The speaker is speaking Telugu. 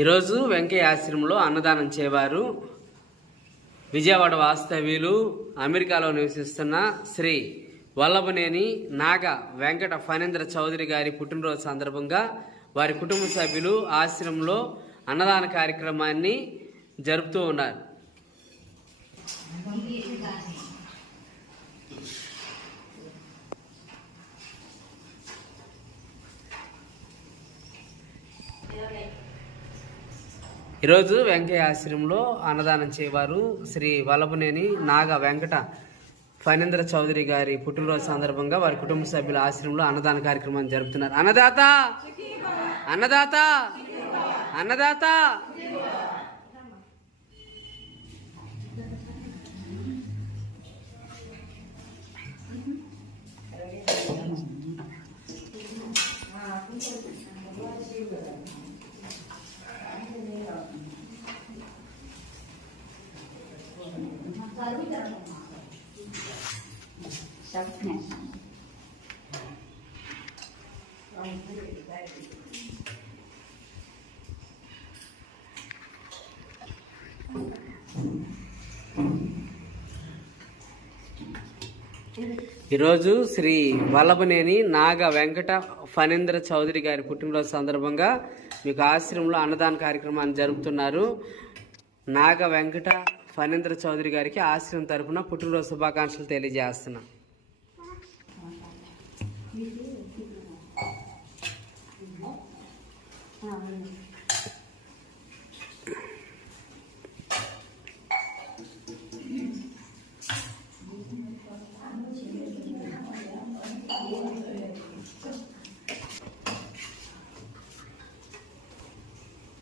ఈరోజు వెంకయ్య ఆశ్రమంలో అన్నదానం చేయవారు విజయవాడ వాస్తవ్యులు అమెరికాలో నివసిస్తున్న శ్రీ వల్లభనేని నాగ వెంకట ఫణీంద్ర చౌదరి గారి పుట్టినరోజు సందర్భంగా వారి కుటుంబ సభ్యులు ఆశ్రమంలో అన్నదాన కార్యక్రమాన్ని జరుపుతూ ఉన్నారు. ఈరోజు వెంకయ్య ఆశ్రమంలో అన్నదానం చేయవారు శ్రీ వల్లభనేని నాగ వెంకట ఫణీంద్ర చౌదరి గారి పుట్టినరోజు సందర్భంగా వారి కుటుంబ సభ్యుల ఆశ్రమంలో అన్నదాన కార్యక్రమాన్ని జరుపుతున్నారు. అన్నదాత అన్నదాత అన్నదాత ఈరోజు శ్రీ వల్లభనేని నాగ వెంకట ఫణీంద్ర చౌదరి గారి పుట్టినరోజు సందర్భంగా మీకు ఆశ్రమంలో అన్నదాన కార్యక్రమాన్ని జరుపుతున్నారు. నాగ వెంకట ఫణీంద్ర చౌదరి గారికి ఆశ్రమం తరఫున పుట్టినరోజు శుభాకాంక్షలు తెలియజేస్తున్నాం.